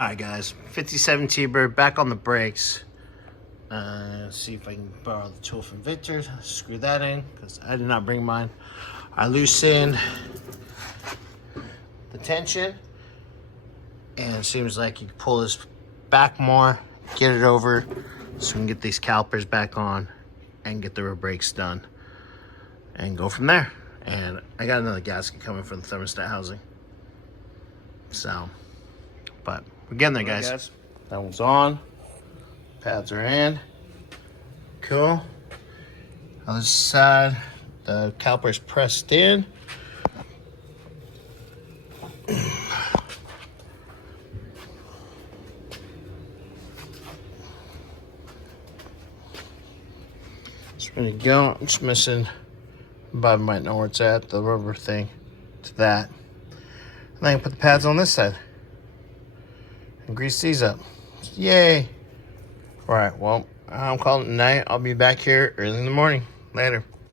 Alright guys, 57 T-Bird back on the brakes. See if I can borrow the tool from Victor. Screw that in, because I did not bring mine. I loosened the tension, and it seems like you can pull this back more, get it over, so we can get these calipers back on and get the rear brakes done and go from there. And I got another gasket coming for the thermostat housing. So, but we're getting there, guys. That one's on. Pads are in. Cool. Other side, the caliper's pressed in. It's ready to go. I'm just missing, Bob might know where it's at, the rubber thing to that. And I can put the pads on this side and grease these up. Yay. All right, well, I'm calling it night. I'll be back here early in the morning. Later.